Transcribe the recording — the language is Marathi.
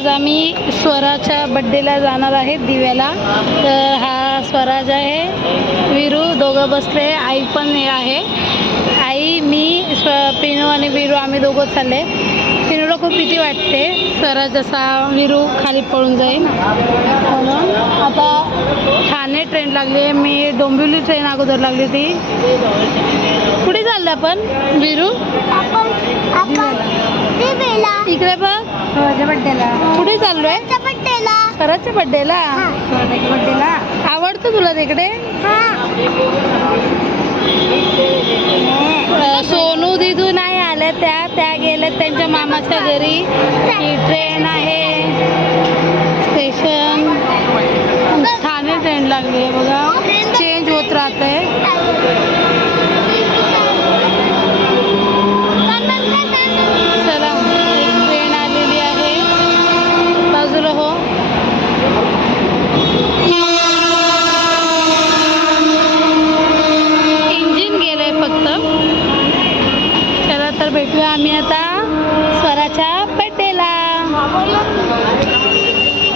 आज आम्ही स्वराच्या बड्डेला जाणार आहे दिव्याला. तर हा स्वराज आहे, वीरू दोघं बसले, आई पण आहे. आई, मी, पिनू आणि वीरू आम्ही दोघं चालले. पिनूला खूप भीती वाटते स्वराज जसा वीरू खाली पळून जाईल म्हणून. आता ठाणे ट्रेन लागली आहे, मी डोंबिवली ट्रेन अगोदर लागली होती. कुठे चाललं आपण वीरू? इकडे बघ, बड्डेला. कुठे चाललोय? स्वराजच्या बड्डेला. आवडतं तुला तिकडे? सोनू दिदू नाही आल्या, त्या गेल्या त्यांच्या मामाच्या घरी. ही ट्रेन आहे, स्टेशन ठाणे ट्रेन लागली आहे बघा, चेंज होत राहते. चला, एक ट्रेन आलेली आहे, बाजूला हो. इंजिन गेलंय फक्त. चला तर भेटूया आम्ही आता स्वराच्या बड्डेला.